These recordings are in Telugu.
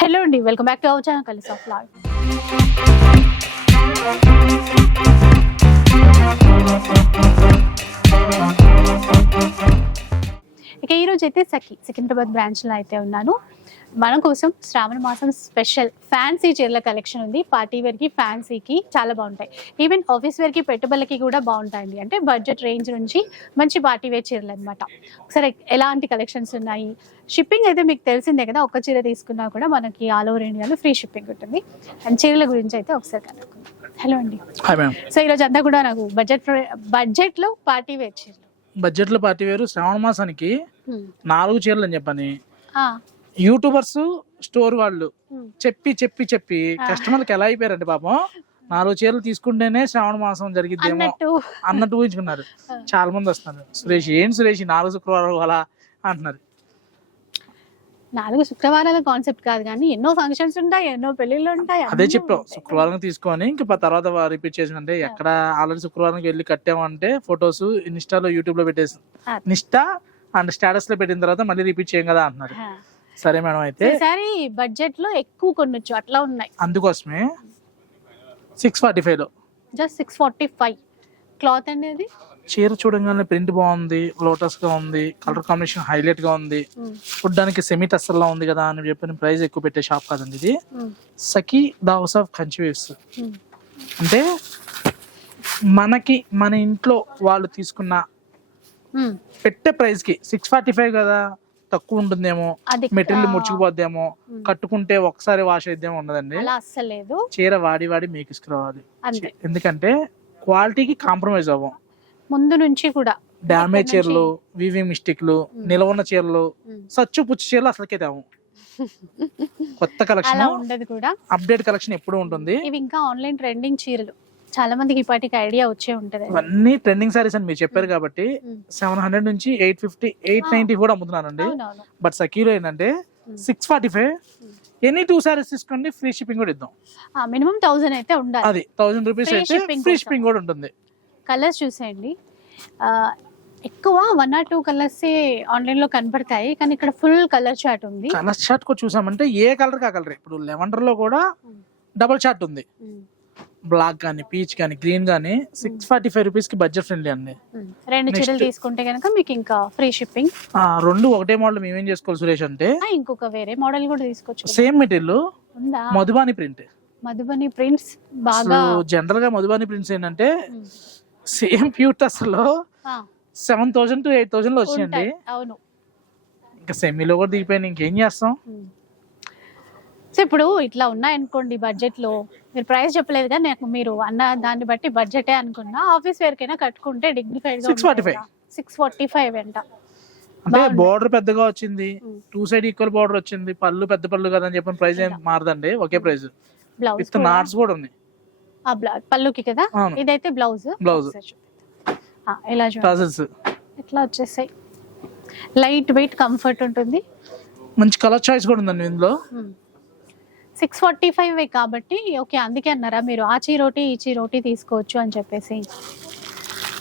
హలో అండి welcome back to our channel కలిసి ఆఫ్ లాగ్ ఇక ఈ రోజు అయితే సఖి సికింద్రాబాద్ బ్రాంచ్లో అయితే ఉన్నాను. మన కోసం శ్రావణ మాసం స్పెషల్ ఫ్యాన్సీ చీరల కలెక్షన్ ఉంది. పార్టీ వేర్కి ఫ్యాన్సీకి చాలా బాగుంటాయి. ఈవెన్ ఆఫీస్ వేర్కి పెట్టుబడులకి కూడా బాగుంటాయండి. అంటే బడ్జెట్ రేంజ్ నుంచి మంచి పార్టీ వేర్ చీరలు అనమాట ఒకసారి ఎలాంటి కలెక్షన్స్ ఉన్నాయి? షిప్పింగ్ అయితే మీకు తెలిసిందే కదా ఒక చీర తీసుకున్నా కూడా మనకి ఆల్ ఓవర్ ఇండియాలో ఫ్రీ షిప్పింగ్ ఉంటుంది. అండ్ చీరల గురించి అయితే ఒకసారి కనుక్కుందాం. హలో అండి. సో ఈరోజు అంతా కూడా నాకు బడ్జెట్ బడ్జెట్లో పార్టీ వేర్ చీరలు. బడ్జెట్లో పార్టీ వేరు శ్రావణ మాసానికి. నాలుగు చీరలు అని చెప్పని యూట్యూబర్స్ స్టోర్ వాళ్ళు. చెప్పి చెప్పి చెప్పి. కస్టమర్కి ఎలా అయిపోయారండి పాపం నాలుగు చీరలు తీసుకుంటేనే శ్రావణ మాసం జరిగిద్దేమో అన్నట్టు ఊహించుకున్నారు. చాలా మంది వస్తున్నారు సురేష్ ఏం సురేష్ నాలుగు శుక్రవారం అలా అంటున్నారు నాలుగు శుక్రవారాల కాన్సెప్ట్ కాదు కానీ ఎన్నో ఫంక్షన్స్ ఉంటాయి ఎన్నో పెళ్ళిళ్ళు ఉంటాయి అదే అన్నీ చెప్పాం ఉంటాయి. శుక్రవారం తీసుకొని ఇంకా తర్వాత రిపీట్ చేసిందంటే ఎక్కడ ఆల్రెడీ శుక్రవారం వెళ్ళి కట్టామంటే ఫొటోస్ ఇన్స్టాలో యూట్యూబ్లో పెట్టేసి. నిష్టా అండ్ స్టేటస్లో పెట్టిన తర్వాత మళ్ళీ రిపీట్ చేయం కదా అంటున్నారు. సరే మేడం అయితే ఈసారి బడ్జెట్లో ఎక్కువ కొనొచ్చు అట్లా ఉన్నాయి. అందుకోసమే సిక్స్ ఫార్టీ ఫైవ్లో. Just six forty five cloth అనేది చీర చూడంగానే ప్రింట్ బాగుంది లోటస్గా ఉంది కలర్ కాంబినేషన్ హైలైట్గా ఉంది. చూడడానికి సెమీ టస్సర్లా ఉంది కదా అని చెప్పిన ప్రైస్ ఎక్కువ పెట్టే షాప్ కాదండి ఇది. Sakhi the house of Kanchi weaves అంటే మనకి మన ఇంట్లో వాళ్ళు తీసుకున్న పెట్టే ప్రైస్కి సిక్స్ ఫార్టీ ఫైవ్ కదా తక్కువ ఉంటుందేమో మెటీరియల్ ముడుచుకుపోద్దేమో. కట్టుకుంటే ఒకసారి వాష్ అయిద్దేమో ఉండదండి. చీర వాడి వాడి మీకు ఇసుకురావాలి ఎందుకంటే క్వాలిటీకి కాంప్రమైజ్ అవ్వం. ముందు నుంచి కూడా. డ్యామేజ్ నుంచి- చీరలు వివింగ్ మిస్టేక్లు. నిలవన్న చీరలు. సచ్చు పుచ్చు చీరలు అసలుకే తేము కొత్త కలెక్షన్ ఉండదు కూడా. అప్డేట్ కలెక్షన్ ఎప్పుడు ఉంటుంది. ఇవి ఇంకా ఆన్లైన్ ట్రెండింగ్ చీరలు. చాలా మందికి ఇప్పటికి ఐడియా వచ్చే ఉంటది. ఇవన్నీ ట్రెండింగ్ సారీస్ అని మీరు చెప్పారు కాబట్టి. సెవెన్ హండ్రెడ్ నుంచి ఎయిట్ ఫిఫ్టీ ఎయిట్ నైన్టీ కూడా అమ్ముతున్నానండి బట్ సకీలో ఏంటంటే. Six forty five. Any two saris తీసుకోండి ఫ్రీ షిప్పింగ్ కూడా ఇద్దాం. మినిమం థౌసండ్ అయితే ఉండాలి. అది థౌసండ్ రూపీస్ అయితే ఫ్రీ. షిప్పింగ్ కూడా ఉంటుంది. కలర్స్ చూసేయండి ఎక్కువ వన్ ఆర్ టూ కలర్స్ ఆన్లైన్లో కనబడతాయి కానీ ఇక్కడ ఫుల్ కలర్ చార్ట్ ఉంది కలర్ చార్ట్ కూడా చూసామంటే ఏ కలర్ కా కలర్ ఇప్పుడు లెవెండర్లో కూడా. డబుల్ చార్ట్ ఉంది. బ్లాక్ కానీ పీచ్ కానీ గ్రీన్ కానీ సిక్స్ ఫార్టీ ఫైవ్ రూపీస్కి బడ్జెట్ ఫ్రెండ్లీ అండి ఉమ్. రెండు. చీరలు తీసుకుంటే కనుక మీకు ఇంకా ఫ్రీ షిప్పింగ్ రెండు ఒకటే మోడల్ మేమేం చేసుకోవాలి సురేష్ అంటే ఇంకొక వేరే మోడల్ కూడా తీసుకోవచ్చు. Same material Madhubani print Madhubani prints బాగా జనరల్గా మధుబాని ప్రింట్స్ ఏంటంటే ఉమ్. సేమ్ ప్యూర్ అసలు ఆ, సెవెన్ థౌసండ్ టు ఎయిట్ థౌసండ్లో. అవును. ఇంకా సెమీలో కూడా దిగిపోయింది ఇంకేం చేస్తాం. సో ఇప్పుడు ఇట్లా ఉన్నాయనుకోండి బడ్జెట్లో మీరు ప్రైస్ చెప్పలేదు కానీ నాకు మీరు అన్న దాన్ని బట్టి బడ్జెటే అనుకున్నా. ఆఫీస్ వేర్ కైనా కట్టుకుంటే డిగ్నిఫైడ్ 645. సిక్స్ ఫార్టీ ఫైవ్ అంట. అంటే. బార్డర్ పెద్దగా వచ్చింది. టూ సైడ్ ఈక్వల్ బార్డర్ వచ్చింది. పళ్ళు పెద్ద పళ్ళు కదా అని చెప్పిన ప్రైస్ ఏం మారదండి. ఒకే ప్రైస్. బ్లౌజ్ విత్ నాట్స్ కూడా ఉన్నాయి. ఆ బ్లౌజ్ పళ్ళుకి కదా. ఇదైతే బ్లౌజ్. Blouse. ఇలా ఇట్లా వచ్చేసాయి. లైట్ వెయిట్ కంఫర్ట్ ఉంటుంది. మంచి కలర్ చాయిస్ కూడా ఉందండి ఇందులో. సిక్స్ ఫార్టీ ఫైవ్ కాబట్టి ఓకే అందుకే అన్నారా మీరు ఆ చీరోటి ఈ చీరోటి తీసుకోవచ్చు అని చెప్పేసి.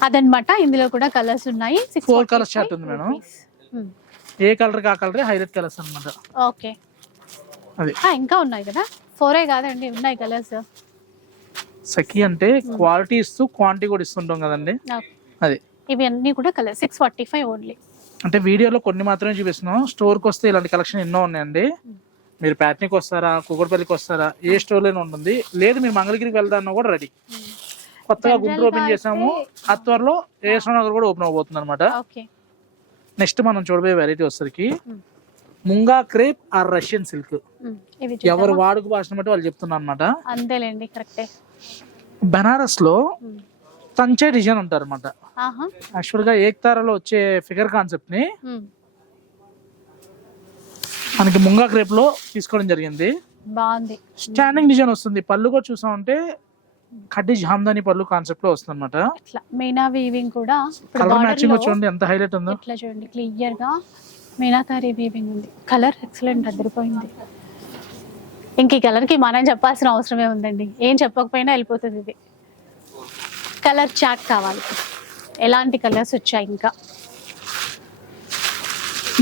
అదనమాట ఇందులో కూడా కలర్స్ ఉన్నాయి. Four colours chart ఉంది మేడం. ఏ కలర్ కా కలర్ హైలైట్ కలర్స్ అన్నమాట. ఓకే. ఇంకా ఉన్నాయి కదా? ఫోరే కాదండి ఉన్నాయి కలర్స్ సఖీ అంటే క్వాలిటీ ఇస్తూ క్వాంటిటీ కూడా ఇస్తుంటాం కదండి. అది. ఇవి అన్ని కూడా colour six forty five only. అంటే వీడియోలో కొన్ని మాత్రమే చూపిస్తున్నాం. స్టోర్కి వస్తే ఇలాంటి కలెక్షన్ ఎన్నో ఉన్నాయండి. మీరు ప్యాట్నీకి వస్తారా కుక్కడపల్లికి వస్తారా ఏ స్టోర్లోనే ఉంటుంది. లేదు మీరు మంగళగిరికి వెళ్దామన్నా కూడా రెడీ. కొత్తగా గుంటూరు ఓపెన్ చేసాము. ఆ. త్వరలో నగర్ కూడా ఓపెన్ అవబోతుంది అనమాట నెక్స్ట్ మనం చూడబోయే వెరైటీ వచ్చరికి Hmm. Munga crepe or Russian silk. ఎవరు? వాడుక భాషను బట్టి వాళ్ళు చెప్తున్నారు అనమాట అంతేలేండి కరెక్టే. బనారస్లో తంచే డిజైన్ ఉంటారు అనమాట యాక్చువల్గా ఏక్తారాలో వచ్చే ఫిగర్ కాన్సెప్ట్ని ఉమ్. మనకి ముంగా క్రేప్లో తీసుకోవడం జరిగింది. బాగుంది. స్టాండింగ్ డిజైన్ వస్తుంది. పళ్ళు కూడా చూసామంటే కడ్డీ జామ్దాని పళ్ళు కాన్సెప్ట్లో వస్తుంది అనమాట మీనా వీవింగ్ కూడా కలర్ మ్యాచింగ్ చూడండి ఎంత హైలైట్ ఉందో. ఇట్లా చూడండి క్లియర్గా మీనాకారి వీవింగ్ ఉంది. కలర్ ఎక్సలెంట్ అదిరిపోయింది. ఇంక ఈ కలర్కి మనం చెప్పాల్సిన అవసరమే ఉందండి. ఏం చెప్పకపోయినా వెళ్ళిపోతుంది ఇది. కలర్ చాట్ కావాలి. ఎలాంటి కలర్స్ వచ్చాయి ఇంకా?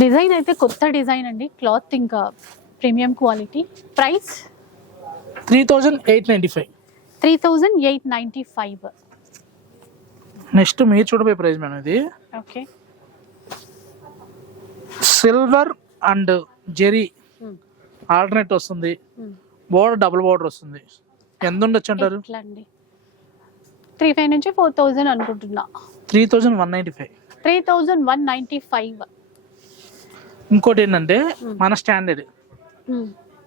డిజైన్ అయితే కొత్త డిజైన్ అండి. క్లాత్ ఇంకా premium quality. Price? Three thousand eight ninety five. Three thousand eight ninety five. Next మీరు చూడబోయే ప్రైస్ మేడం ఇది. Okay. Silver and zari alternate వస్తుంది. బోర్డర్ డబుల్ బోర్డర్ వస్తుంది. ఎంత ఉండొచ్చు అంటారు ఎట్లా అండి త్రీ ఫైవ్ నుంచి ఫోర్ థౌజండ్ అనుకుంటున్నా. Three thousand one ninety five. Three thousand one ninety five. ఇంకోటి ఏంటంటే మన స్టాండర్డ్.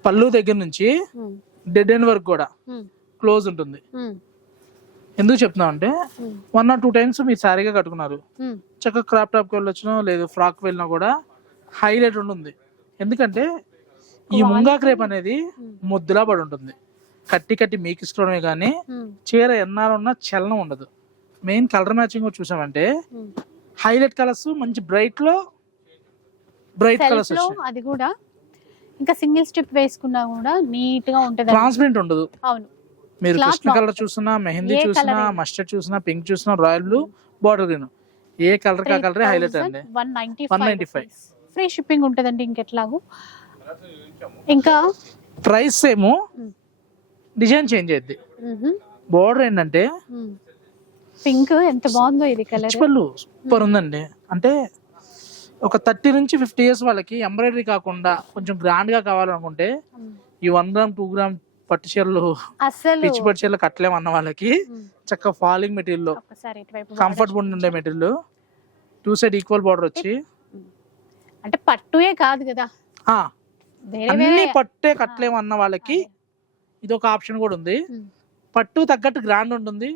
పళ్ళు దగ్గర నుంచి డెడ్ ఎండ్ వరకు కూడా క్లోజ్ ఉంటుంది. ఎందుకు చెప్తున్నాం అంటే వన్ ఆర్ టూ టైమ్స్ మీరు శారీగా కట్టుకున్నారు. చక్కగా క్రాప్ టాప్కి వెళ్ళొచ్చిన లేదు ఫ్రాక్ వెళ్ళినా కూడా హైలైట్ ఉంటుంది ఎందుకంటే ఈ ముంగా క్రేప్ అనేది ముద్దులా పడి ఉంటుంది కట్టి కట్టి మీకు ఇష్టమే కానీ చీర ఎన్నాళ్ళున్నా చలనం ఉండదు. మెయిన్ కలర్ మ్యాచింగ్ చూసామంటే హైలైట్ కలర్స్ మంచి బ్రైట్లో బ్రైట్ కలర్స్ అది కూడా ఇంకా సింగిల్ స్ట్రిప్ వేసుకున్నా కూడా నీట్గా ఉంటది ట్రాన్స్పరెంట్ ఉండదు. అవును. మీరు కృష్ణ కలర్. చూసినా మెహందీ చూసినా. మస్టర్డ్ చూసినా పింక్ చూసినా రాయల్ బ్లూ బార్డర్ గ్రీన్. ఏ కలర్ కా కలర్ హైలైట్ అండి. One ninety 195. ఫ్రీ షిప్పింగ్ ఉంటదండి ఇంకెట్లాగూ. ఇంకా? Price Hmm. డిజైన్ చేంజ్ అయ్యింది బోర్డర్ ఏంటంటే? పింక్ ఎంత బాగుందో ఇది కలర్. పళ్ళు సూపర్ ఉందండి. అంటే ఒక థర్టీ నుంచి ఫిఫ్టీ ఇయర్స్ వాళ్ళకి ఎంబ్రాయిడరీ కాకుండా కొంచెం గ్రాండ్గా కావాలనుకుంటే ఈ వన్ గ్రామ్ టూ గ్రామ్ పట్టు చీరలు అసలు పిచ్చి పట్టు చీరలు కట్టలేము అన్న వాళ్ళకి. చక్కగా ఫాలింగ్ మెటీరియల్. కంఫర్టబుల్ ఉండే material. Two side equal border వచ్చి. అంటే పట్టుయే కాదు కదా. అన్ని పట్టే కట్టలేము అన్న వాళ్ళకి ఇది ఒక ఆప్షన్ కూడా ఉంది. పట్టు తగ్గట్టు గ్రాండ్ ఉంటుంది.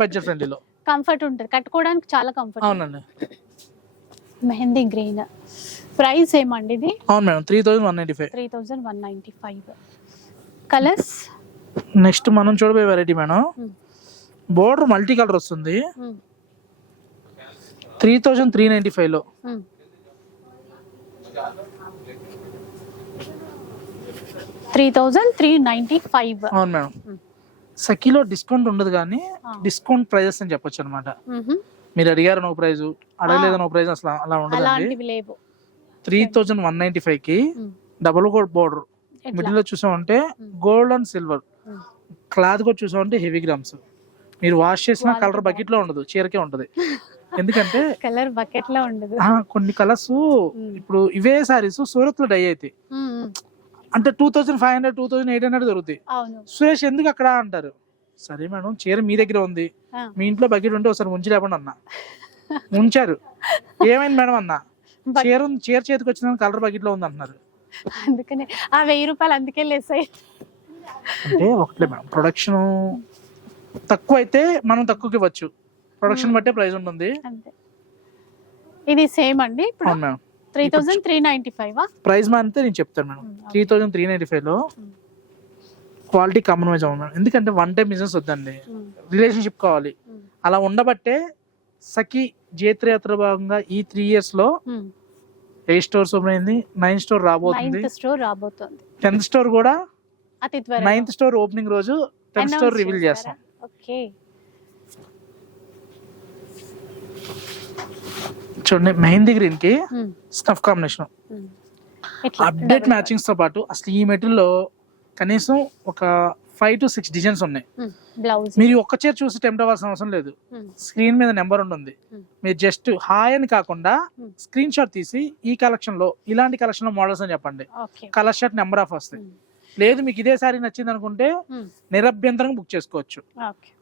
బడ్జెట్ ఫ్రెండ్లీలో. కంఫర్ట్ ఉంటుంది. కట్టుకోవడానికి చాలా కంఫర్ట్. అవునండి. మెహందీ గ్రీన్. ప్రైస్ ఏమండి ఇది? అవును madam three thousand one ninety five three thousand one ninety five colours next మనం చూడబోయే variety madam. Border multi colour వస్తుంది. త్రీ థౌజండ్ త్రీ నైంటీ ఫైవ్లో three thousand three ninety five. అవును మేడం. సఖీలో డిస్కౌంట్ ఉండదు కానీ. డిస్కౌంట్ ప్రైజెస్ అని చెప్పొచ్చు అనమాట మీరు అడిగారు ఒక ప్రైజ్ అడగలేదు ఒక ప్రైజ్? అసలు అలా లేవు. త్రీ థౌజండ్ వన్ నైంటీ ఫైవ్కి. Double coat border? మిడిల్లో చూసామంటే గోల్డ్ అండ్ సిల్వర్. క్లాత్ కూడా చూసామంటే హెవీ గ్రామ్స్. మీరు వాష్ చేసిన కలర్ బకెట్లో ఉండదు చీరకే ఉంటది. ఎందుకంటే కలర్ బకెట్లో ఉండదు కొన్ని కలర్స్ ఇప్పుడు ఇవే సారీస్ సూరత్లో డై మ్మ్. అంటే two thousand five hundred two thousand eight hundred దొరుకుతాయి. సురేష్ ఎందుకు అక్కడ అంటారు? సరే మేడం చీర మీ దగ్గర ఉంది. మీ ఇంట్లో బకెట్ ఉంటే ఒకసారి ఉంచి లేపండి అన్న. ఉంచారు ఏమైంది మేడం అన్న? చీర ఉంది- చీర చేతికి వచ్చిన కలర్ బకెట్లో ఉంది అంటున్నారు అందుకనే ఆ వెయ్యి రూపాయలు అందుకే లెస్ అయ్యి అంటే ఒకట్లే మేడం ప్రొడక్షన్ తక్కువ అయితే మనం తక్కువకి ఇవ్వచ్చు. ప్రొడక్షన్ బట్టే ప్రైస్ ఉంటుంది. ఇది సేమ్ అండి ఇప్పుడు? అవును madam. Three thousand three ninety five? Price మారితే నేను చెప్తాను madam. Three thousand three ninety ఫైవ్లో Hmm. క్వాలిటీ కాంప్రమైజ్ అవ్వదు మేడం. ఎందుకంటే వన్ టైం బిజినెస్ వద్దండి. రిలేషన్షిప్ కావాలి. అలా ఉండబట్టే సఖి జేత్రయాత్ర భాగంగా ఈ త్రీ ఇయర్స్లో ఎయిట్ స్టోర్స్ ఓపెన్ అయింది నైన్ స్టోర్ రాబోతుంది. స్టోర్ రాబోతోంది. టెన్త్ స్టోర్ కూడా అతి నైన్త్ స్టోర్ ఓపెనింగ్ రోజు టెన్త్ స్టోర్ రివీల్? చేస్తాం. ఓకే. చూడండి మెహందీ గ్రీన్కి స్టఫ్ కాంబినేషన్. అప్డేట్ మ్యాచింగ్స్తో పాటు అసలు ఈ మెటీరియల్లో కనీసం ఒక ఫైవ్ టు సిక్స్ డిజైన్స్ ఉన్నాయి. మీరు ఒక్క చీర చూసి టెంప్ట్ అవ్వాల్సిన అవసరం లేదు. స్క్రీన్ మీద నెంబర్ ఉంటుంది. మీరు జస్ట్ హాయ్ అని కాకుండా. స్క్రీన్ షాట్ తీసి ఈ కలెక్షన్లో ఇలాంటి కలెక్షన్లో మోడల్స్ అని చెప్పండి. కలర్ షాట్ నెంబర్ ఆఫ్ వస్తాయి. లేదు మీకు ఇదే సారీ నచ్చింది అనుకుంటే నిరభ్యంతరంగా బుక్ చేసుకోవచ్చు.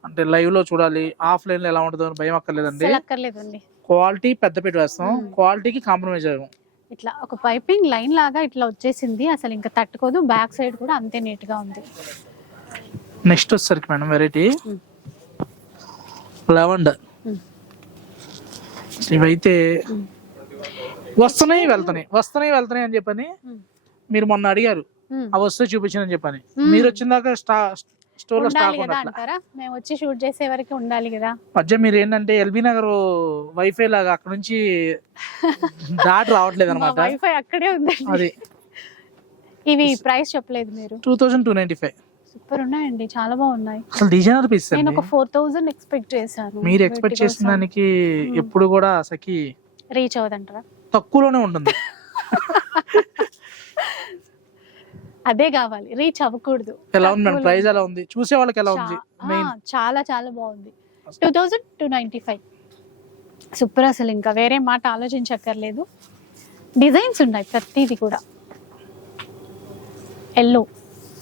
అంటే లైవ్లో చూడాలి ఆఫ్లైన్లో ఎలా ఉంటుందో అని భయం అక్కర్లేదండి. క్వాలిటీ పెద్ద పెట్టి వేస్తాం. క్వాలిటీకి కాంప్రమైజ్ అయ్యాం ఇట్లా ఒక పైపింగ్ లైన్ లాగా ఇట్లా వచ్చేసింది. అసలు ఇంకా తట్టుకోదు. బ్యాక్ సైడ్ కూడా అంతే నీట్గా ఉంది. నెక్స్ట్ వచ్చేసరికి మేడం వెరైటీ. లెవెండర్. ఇవైతే. వస్తున్నాయి వెళ్తున్నాయి. వస్తున్నాయి వెళ్తున్నాయి అని చెప్పని. మీరు మొన్న అడిగారు. మ్మ్. అవి వస్తే చూపించని చెప్పని. మీరు వచ్చిన దాకా స్టా స్టోర్లో స్టాక్ అంటారా? మేము వచ్చి షూట్ చేసే వరకు ఉండాలి కదా. మధ్య మీరు ఏంటంటే ఎల్బీ నగర్ వైఫై లాగా అక్కడ నుంచి దాటి రావట్లేదు అనమాట వైఫై అక్కడే ఉందండి. అది. ఇవి ప్రైస్ చెప్పలేదు మీరు. Two thousand two ninety five. Super ఉన్నాయండి. చాలా బాగున్నాయి. అసలు డిజైనర్ పీస్ నేను ఒక ఫోర్ థౌజండ్ ఎక్స్పెక్ట్ చేశాను. మీరు ఎక్స్పెక్ట్ చేసిన దానికి ఎప్పుడు కూడా సఖి రీచ్ అవ్వదంటారా? తక్కువలోనే ఉంటుంది అదే కావాలి. రీచ్ అవ్వకూడదు. ఎలా ఉంది మేడం? ప్రైస్ ఎలా ఉంది? చూసే వాళ్ళకి ఎలా ఉంది? చాలా చాలా బాగుంది. Two thousand two ninety five. Super అసలు. ఇంకా వేరే మాట ఆలోచించక్కర్లేదు. డిజైన్స్ ఉన్నాయి ప్రతిది కూడా. ఎల్లో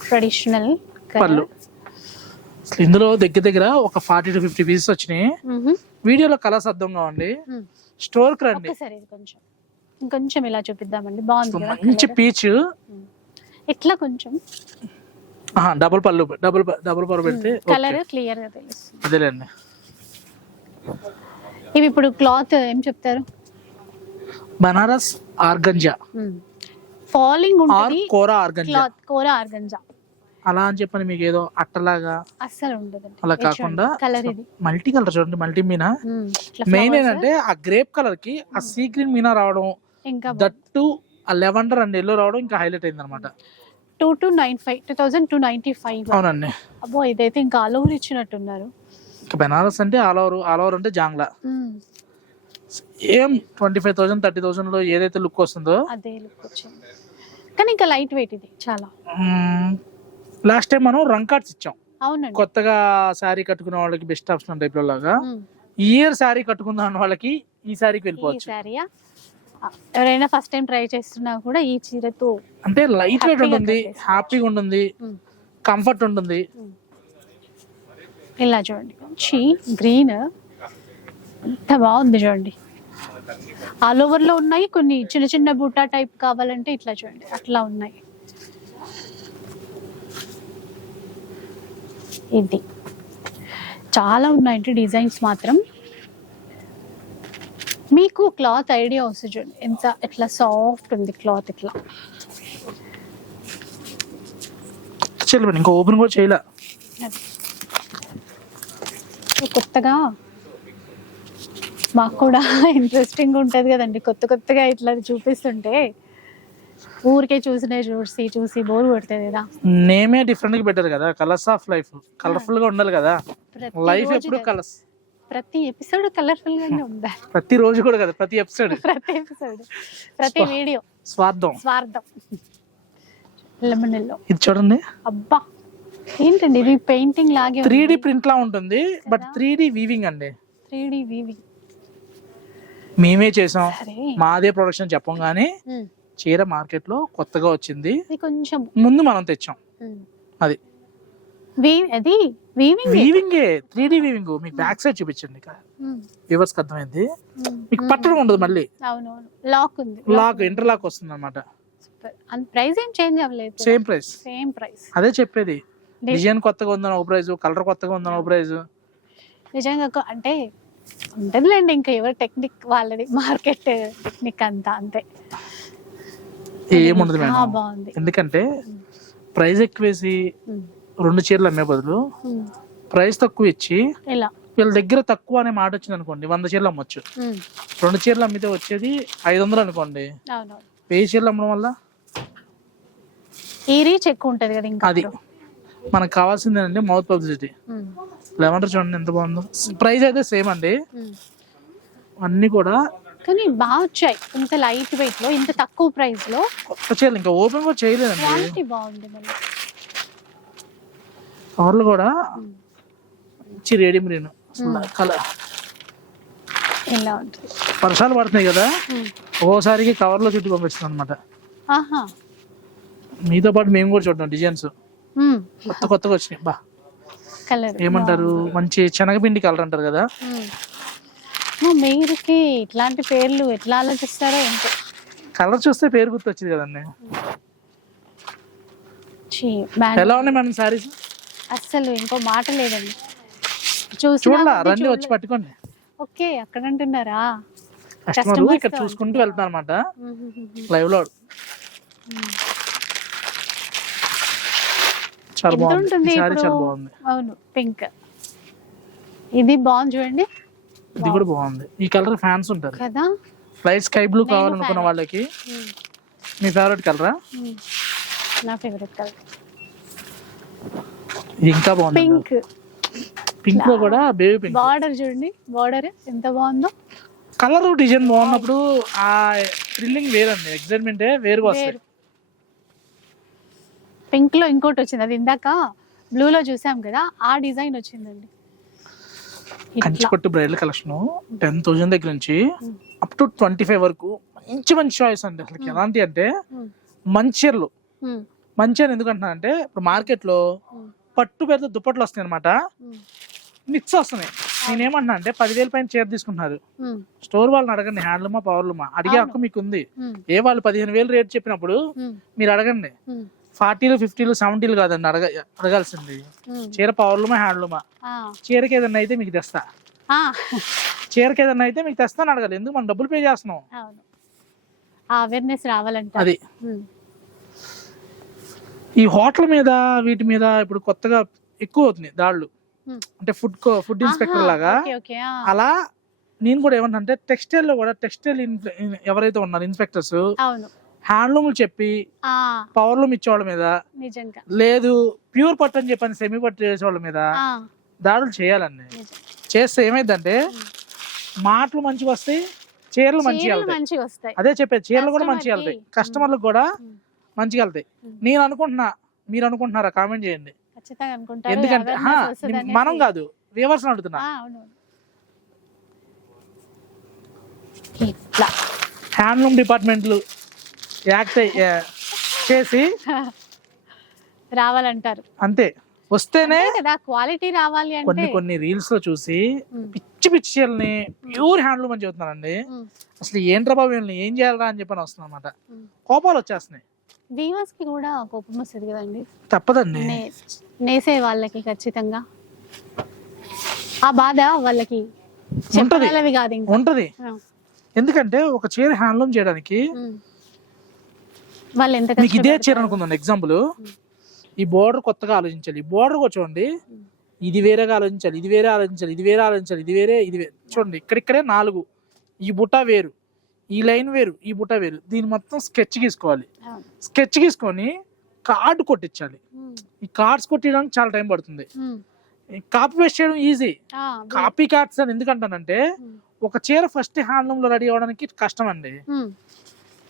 ట్రెడిషనల్ పళ్ళు. ఇందులో దగ్గర దగ్గర ఒక ఫార్టీ టు ఫిఫ్టీ పీసెస్ వచ్చినాయి. వీడియోలో కలర్స్ అర్థంగా ఉండి స్టోర్కి రండి. కొంచెం. ఇంకొంచెం ఇలా చూపిద్దామండి. బాగుంది మంచి. పీచ్ ఇట్లా కొంచెం. డబుల్ పళ్ళు డబుల్ డబుల్ పళ్ళు పెడితే కలర్ క్లియర్గా తెలుస్తుంది. అదేలేండి. ఇవి ఇప్పుడు క్లాత్ ఏం చెప్తారు? బనారస్ ఆర్గంజా. ఫాలింగ్ ఉంటుంది kora organza. Cloth kora organza. అలా అని చెప్పని మీకు ఏదో అట్టలాగా అస్సలు ఉండదు అలా కాకుండా కలర్ ఇది. మల్టీ కలర్ చూడండి మల్టీ మీనా? మెయిన్. ఏంటంటే ఆ గ్రేప్ కలర్కి ఆ సీ గ్రీన్ మీనా రావడం ఇంకా దట్టు ఆ లెవెండర్ అండ్ ఎల్లో రావడం ఇంకా హైలైట్ అయింది అనమాట two two nine five two thousand two ninety five. అవునండి. అబ్బో ఇదైతే ఇంకా ఆల్ ఓవర్ ఇచ్చినట్టున్నారు. ఇంకా బెనారస్ అంటే ఆల్ ఓవర్ ఆల్ ఓవర్ అంటే జాంగ్లా. ఏం ట్వంటీ ఫైవ్ థౌసండ్ థర్టీ థౌసండ్లో ఏదైతే లుక్ వస్తుందో. అదే లుక్ వచ్చింది. కానీ ఇంకా లైట్ వెయిట్ ఇది చాలా. లాస్ట్ టైం మనం రంగ్ కార్డ్స్ ఇచ్చాం. అవునండి. కొత్తగా శారీ కట్టుకునే వాళ్ళకి బెస్ట్ ఆప్షన్ టైప్లో లాగా. ఇయర్ శారీ కట్టుకుందాం అన్న వాళ్ళకి ఈ శారీకి వెళ్ళిపోవచ్చు. ఎవరైనా ఫస్ట్ టైం ట్రై చేస్తున్నా కూడా ఈ చీరతో అంటే లైట్ వెయిట్ ఉంటుంది. హ్యాపీగా ఉంటుంది కంఫర్ట్ ఉంటుంది. ఇలా చూడండి మంచి గ్రీన్ ఎంత బాగుంది చూడండి. ఆల్ ఓవర్లో ఉన్నాయి కొన్ని చిన్న చిన్న బుట్టా టైప్ కావాలంటే ఇట్లా చూడండి అట్లా ఉన్నాయి. ఇది చాలా ఉన్నాయండి డిజైన్స్ మాత్రం. మీకు క్లాత్ ఐడియా వస్తుంది చూడండి. ఎంత ఇట్లా సాఫ్ట్ ఉంది క్లాత్ ఇట్లా. చేయలేదు ఇంకా ఓపెన్ కూడా చేయలే కొత్తగా మాకు కూడా ఇంట్రెస్టింగ్ ఉంటది కదండి. కొత్త కొత్తగా ఇట్లా చూపిస్తుంటే ఊరికే చూసినే చూసి చూసి బోర్ కొడుతుంది కదా. నేమే డిఫరెంట్గా పెట్టారు కదా కలర్స్ ఆఫ్ లైఫ్ కలర్ఫుల్గా ఉండాలి కదా. లైఫ్ ఎప్పుడు. కలర్స్ ప్రతి ఎపిసోడ్ కలర్ఫుల్ గానే ఉండాలి ప్రతి రోజు కూడా కదా ప్రతి ఎపిసోడ్. ప్రతి ఎపిసోడ్. ప్రతి వీడియో. స్వార్థం. స్వార్థం. లెమనెల్లో ఇది చూడండి. అబ్బా! ఏంటండి ఇది పెయింటింగ్ లాగే త్రీ డి ప్రింట్ లా ఉంటుంది బట్? త్రీ డి వీవింగ్ అండి. Three D weaving. మేమే చేసాం. మాదే ప్రొడక్షన్ చెప్పం కానీ. చీర మార్కెట్లో కొత్తగా వచ్చింది. కొంచెం. ముందు మనం తెచ్చాం. అది. అది వీవింగ్ వీవింగే త్రీ డి వీవింగ్ మీకు బ్యాక్ సైడ్ చూపించండి వ్యూవర్స్కి అర్థమైంది. మీకు పట్టడం ఉండదు మళ్ళీ. అవునవును. లాక్ ఉంది. లాక్ ఇంటర్ లాక్ వస్తుంది అనమాట ప్రైస్ ఏం చేంజ్ అవ్వలేదు. సేమ్ ప్రైస్ సేమ్ ప్రైస్ అదే చెప్పేది. డిజైన్ కొత్తగా ఉందని ఒక ప్రైజ్ కలర్ కొత్తగా ఉందని ఒక ప్రైజ్ నిజంగా అంటే ఉంటదిలేండి ఇంకా ఎవరి టెక్నిక్ వాళ్ళది మార్కెట్ టెక్నిక్ అంతా అంతే. ఏముండదు మేడం. బాగుంది. ఎందుకంటే ప్రైస్ ఎక్కువేసి. రెండు చీరలు అమ్మే బదులు. ప్రైస్ తక్కువ ఇచ్చి వీళ్ళ దగ్గర తక్కువ అనే మాట వచ్చింది అనుకోండి వంద చీరలు అమ్మొచ్చు. రెండు చీరలు అమ్మితే వచ్చేది ఐదు వందలు అనుకోండి. వెయ్యి చీరలు అమ్మడం వల్ల? ఈ రీచ్ ఎక్కువ ఉంటది కదా ఇంకా అది. మనకు కావాల్సింది ఏంటంటే మౌత్ పబ్లిసిటీ. లెవెండర్ చూడండి ఎంత బాగుందో. ప్రైస్ అయితే సేమ్ అండి. అన్ని కూడా కానీ బాగా వచ్చాయి. ఇంత లైట్ వెయిట్లో ఇంత తక్కువ ప్రైస్లో. ఇంకా ఓపెన్ కూడా చేయలేదండి. క్వాలిటీ బాగుంది మళ్ళీ కవర్లు కూడా. మంచి రేడి మీరేను కలర్. ఇలా ఉంటుంది. వర్షాలు పడుతున్నాయి కదా. ఒక్కోసారికి కవర్లో చుట్టి పంపిస్తుంది అనమాట మీతో పాటు మేము కూడా చూద్దాం డిజైన్స్. కొత్త కొత్తగా వచ్చినాయి. బా. కలర్ ఏమంటారు? మంచి శనగపిండి కలర్ అంటారు కదా. మీరుకి ఇట్లాంటి పేర్లు ఎట్లా ఆలోచిస్తారో ఏంటో. కలర్ చూస్తే పేరు గుర్తు వచ్చింది కదండి ఎలా ఉన్నాయి మేడం సారీస్ అస్సలు ఇంకో మాట లేదండి. చూడలా రండి వచ్చి. పట్టుకోండి. ఓకే అక్కడ అంటున్నారా కస్టమర్ ఇక్కడ చూసుకుంటూ వెళ్తాను అనమాట. లైవ్లో. చాలా బాగుంది. సారీ? చాలా అవును పింక్. ఇది బాగుంది చూడండి. ఇది కూడా బాగుంది. ఈ కలర్ ఫ్యాన్స్ ఉంటారు. కదా? లైట్ స్కై బ్లూ నేను కావాలనుకున్న. వాళ్ళకి. మీ ఫేవరెట్ కలరా. నా ఫేవరెట్ కలర్ ఇది ఇంకా బాగుంది. పింక్. పింక్లో కూడా బేబీ పింక్. బార్డర్ చూడండి. బార్డర్ ఎంత బాగుందో? కలర్ డిజైన్ బాగున్నప్పుడు ఆ థ్రిల్లింగ్ వేరండి. ఎక్సైట్మెంట్ వేరుగా వస్తాయి. వేరు. పింక్లో ఇంకోటి వచ్చింది. అది ఇందాక బ్లూ లో చూసాం కదా ఆ డిజైన్ వచ్చిందండి. కంచిపట్టు బ్రైడల్ కలెక్షన్ టెన్ థౌసండ్ దగ్గర నుంచి అప్ టు ట్వంటీ ఫైవ్ వరకు మంచి మంచి చాయిస్ అండి. అసలు. ఎలాంటి అంటే. మంచి చీరలు. మంచి అని ఎందుకంటున్నా అంటే ఇప్పుడు మార్కెట్లో ఉమ్, పట్టు పేరుతో దుప్పట్లు వస్తాయి అనమాట మిక్స్ వస్తున్నాయి. నేనేమంటున్నా అంటే పదివేల పైన చీర తీసుకుంటున్నారు. స్టోర్ వాళ్ళని అడగండి హ్యాండ్లూమా పవర్లూమా? అడిగే. హక్కు మీకు ఉంది ఏ వాళ్ళు పదిహేను వేలు రేట్ చెప్పినప్పుడు మీరు అడగండి. ఫార్టీలు ఫిఫ్టీలు సెవెంటీలు కాదండి అడగ అడగాల్సింది. చీర పవర్లూమా హ్యాండ్లూమా? చీరకి ఏదన్నా అయితే మీకు తెస్తా. చీరకి ఏదన్నా అయితే మీకు తెస్తాను అడగాలి. ఎందుకు మనం డబ్బులు పే చేస్తున్నాం? అవేర్నెస్ రావాలంట అది. ఈ హోటల్ మీద వీటి మీద ఇప్పుడు కొత్తగా ఎక్కువ అవుతుంది దాడులు Hmm. అంటే ఫుడ్ ఫుడ్ ఇన్స్పెక్టర్ లాగా. అలా నేను కూడా ఏమన్నా అంటే టెక్స్టైల్లో కూడా టెక్స్టైల్ ఎవరైతే ఉన్నారు ఇన్స్పెక్టర్స్ అవును. హ్యాండ్లూమ్ చెప్పి పవర్లూమ్ ఇచ్చేవాళ్ళ మీద లేదు ప్యూర్ పట్టు అని చెప్పని సెమీ పట్టు చేసేవాళ్ళ మీద దాడులు చేయాలండి. చేస్తే ఏమైందంటే మాటలు మంచిగా వస్తాయి చీరలు మంచిగా వెళ్తాయి. అదే చెప్పేది చీరలు కూడా మంచిగా. వెళ్తాయి. కస్టమర్లకు కూడా మంచిగా వెళ్తాయి. నేను అనుకుంటున్నా మీరు అనుకుంటున్నారా? కామెంట్ చేయండి. ఎందుకంటే. మనం కాదు వ్యూవర్స్ అడుగుతున్నా. హ్యాండ్లూమ్ డిపార్ట్మెంట్లు యాక్ట్ చేసి రావాలంటారు. అంతే. వస్తేనే కదా క్వాలిటీ రావాలి కొన్ని అంటే. కొన్ని రీల్స్లో చూసి పిచ్చి పిచ్చి చీరల్ని ప్యూర్ హ్యాండ్లూమ్ అని చెబుతున్నారండి. అసలు ఏంట్రా బాబు వీళ్ళని ఏం చేయాలరా అని చెప్పని వస్తుంది అనమాట. కోపాలు వచ్చేస్తున్నాయి. వీవర్స్కి కూడా కోపం వస్తుంది కదండి. తప్పదండి. నేసే వాళ్ళకి ఖచ్చితంగా. ఆ బాధ వాళ్ళకి ఉంటది. చెప్పగలవి కాదు ఇంకా. ఉంటది. ఆ, ఎందుకంటే ఒక చీర హ్యాండ్లూమ్ చేయడానికి. వాళ్ళు ఎంత మీకు ఇదే చీర. అనుకుందాం ఎగ్జాంపుల్. ఈ బోర్డర్ కొత్తగా ఆలోచించాలి. ఈ బోర్డర్ చూడండి. ఉమ్. ఇది వేరేగా ఆలోచించాలి ఇది వేరే ఆలోచించాలి ఇది వేరే ఆలోచించాలి ఇది వేరే ఇది వేరే. చూడండి ఇక్కడిక్కడే నాలుగు. ఈ బుట్ట వేరు. ఈ లైన్ వేరు ఈ బుట్ట వేరు. దీని మొత్తం స్కెచ్ గీసుకోవాలి. అవును. స్కెచ్ గీసుకొని కార్డు కొట్టించాలి. ఈ కార్డ్స్ కొట్టించడానికి చాలా టైం పడుతుంది. కాపీ పేస్ట్ చేయడం ఈజీ కాపీ కార్డ్స్ అని ఎందుకంటానంటే ఒక చీర ఫస్ట్ హ్యాండ్లూమ్లో రెడీ అవ్వడానికి కష్టం అండి.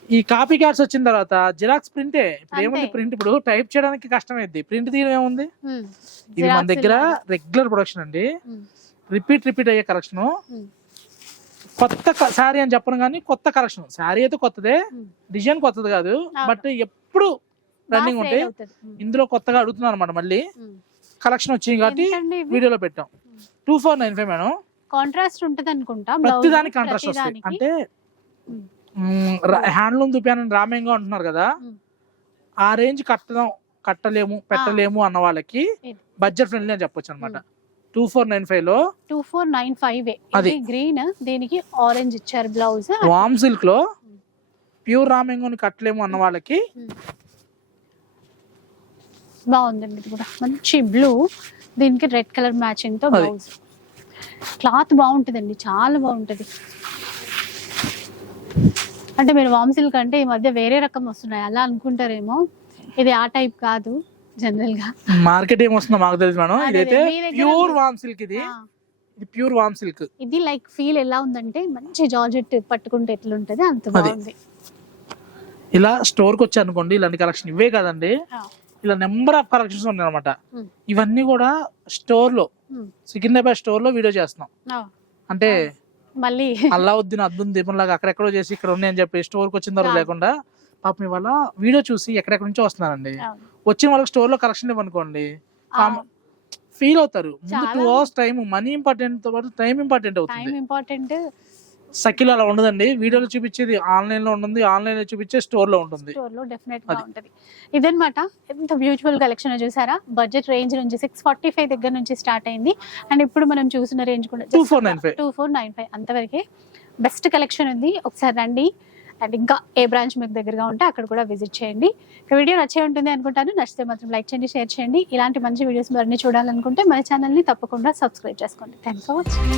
ఈ కాపీ కార్డ్స్ వచ్చిన తర్వాత జిరాక్స్ ప్రింటే ఇప్పుడు ఏముంది. ప్రింట్ ఇప్పుడు టైప్ చేయడానికి కష్టమైంది ప్రింట్ తీయడం ఏముంది. ఇవి మన దగ్గర. రెగ్యులర్ ప్రొడక్షన్ అండి. రిపీట్ రిపీట్ అయ్యే కలెక్షన్ ఉమ్, కొత్త శారీ అని చెప్పను కానీ కొత్త కలెక్షన్ శారీ అయితే కొత్తదే. డిజైన్ కొత్తది కాదు. బట్ ఎప్పుడు రన్నింగ్ ఉంటాయి ఇందులో కొత్తగా అడుగుతున్నారు అనమాట మళ్ళీ. కలెక్షన్ వచ్చింది కాబట్టి? వీడియోలో పెట్టాం two four nine five madam contrast ఉంటది అనుకుంటా ప్రతి దానికి కాంట్రాస్ట్ ప్రతిదానికి. అంటే. హ్యాండ్లూమ్ దుపాన్ రామేంగా అంటున్నారు కదా. ఆ రేంజ్ కట్టడం కట్టలేము పెట్టలేము అన్న వాళ్ళకి. బడ్జెట్ ఫ్రెండ్లీ అని చెప్పొచ్చు అనమాట టూ ఫోర్ నైన్ ఫైవ్లో టూ ఫోర్ నైన్ ఫైవ్ అది. ఇది గ్రీన్ దీనికి ఆరెంజ్ ఇచ్చారు బ్లౌజ్. వామ్ సిల్క్లో ప్యూర్ రామేంగోని కట్టలేము అన్న వాళ్ళకి? బాగుందండి ఇది కూడా. మంచి బ్లూ. దీనికి రెడ్ కలర్ మ్యాచింగ్తో. బ్లౌజ్. క్లాత్ బాగుంటుందండి చాలా బాగుంటది. అంటే మీరు వామ్ సిల్క్ అంటే ఈ మధ్య వేరే రకం వస్తున్నాయి అలా అనుకుంటారేమో. ఇది ఆ టైప్ కాదు. జనరల్గా మార్కెట్ ఏం వస్తుందో మాకు తెలియదు మేడం. ఇదైతే ప్యూర్. వామ్ సిల్క్ ఇది. ఇది ప్యూర్ వామ్ సిల్క్. ఇది లైక్ ఫీల్ ఎలా ఉందంటే మంచి జార్జెట్ పట్టుకుంటే ఎట్లుంటది అంత. బాగుంది. ఇలా స్టోర్కి వచ్చి అనుకోండి ఇలాంటి కలెక్షన్ ఇవే కాదండి. ఇలా నెంబర్ ఆఫ్ కలెక్షన్స్ ఉన్నాయి అనమాట ఇవన్నీ కూడా స్టోర్లో సికింద్రాబాద్ స్టోర్లో వీడియో చేస్తున్నాం. అంటే మళ్ళీ అల్లావుద్దీన్ అద్దున్ దీపం లాగా అక్కడెక్కడో చేసి ఇక్కడ ఉన్నాయని చెప్పి స్టోర్కి వచ్చిన తర్వాత. లేకుండా పాపం ఇవాళ వీడియో చూసి ఎక్కడెక్కడ నుంచో వస్తున్నారండి. వచ్చిన వాళ్ళకి స్టోర్లో కలెక్షన్ ఇవ్వనుకోండి ఫీల్ అవుతారు. ముందు. టూ అవర్స్ టైం మనీ ఇంపార్టెంట్తో పాటు టైం ఇంపార్టెంట్ టైం అవుతుంది ఇంపార్టెంట్ సకిల్ అలా ఉండదండి. వీడియోలో చూపించేది ఆన్లైన్లో ఉంటుంది ఆన్లైన్లో చూపించే స్టోర్లో ఉంటుంది. స్టోర్లో డెఫినెట్గా. ఉంటది ఇదన్నమాట. ఎంత బ్యూటిఫుల్ కలెక్షన్ చూసారా? బడ్జెట్ రేంజ్ నుంచి సిక్స్ ఫార్టీ ఫైవ్ దగ్గర నుంచి స్టార్ట్ అయింది. అండ్ ఇప్పుడు మనం చూసిన రేంజ్ కూడా 2495. టూ ఫోర్ నైన్ ఫైవ్ అంతవరకే బెస్ట్ కలెక్షన్ ఉంది. ఒకసారి రండి. అండ్ ఇంకా ఏ బ్రాంచ్ మీకు దగ్గరగా ఉంటే అక్కడ కూడా విజిట్ చేయండి. వీడియో నచ్చే ఉంటుంది అనుకుంటాను. నచ్చితే మాత్రం లైక్ చేయండి షేర్ చేయండి. ఇలాంటి మంచి వీడియోస్ మరిన్ని చూడాలనుకుంటే మన ఛానల్ని తప్పకుండా సబ్స్క్రైబ్ చేసుకోండి. Thanks for watching